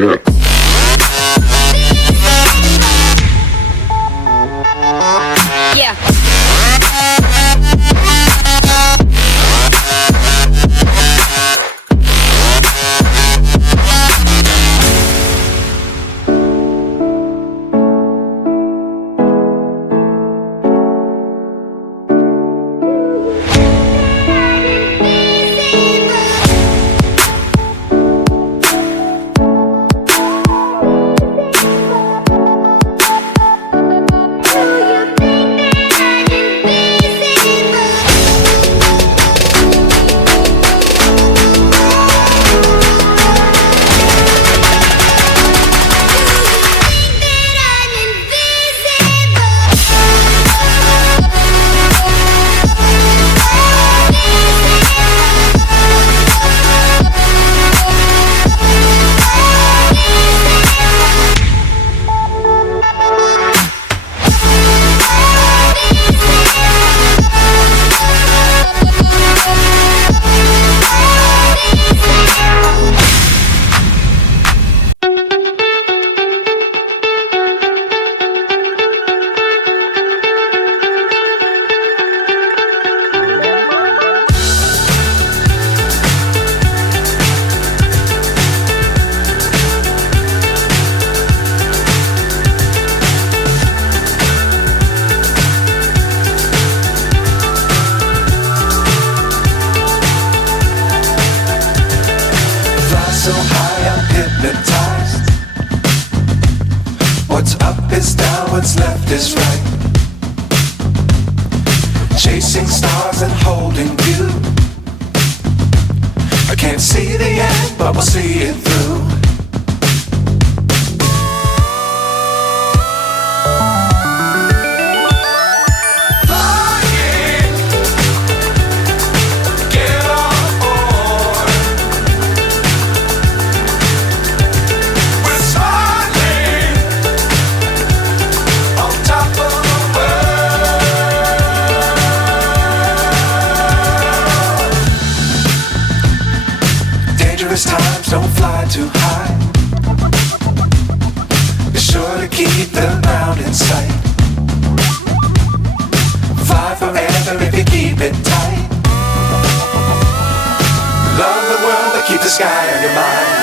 Yeah. So high I'm hypnotized. What's up is down, what's left is right. Chasing stars and holding you. I can't see the end, but we'll see it through. Dangerous times, don't fly too high. Be sure to keep the ground in sight. Fly forever if you keep it tight. Love the world, but keep the sky on your mind.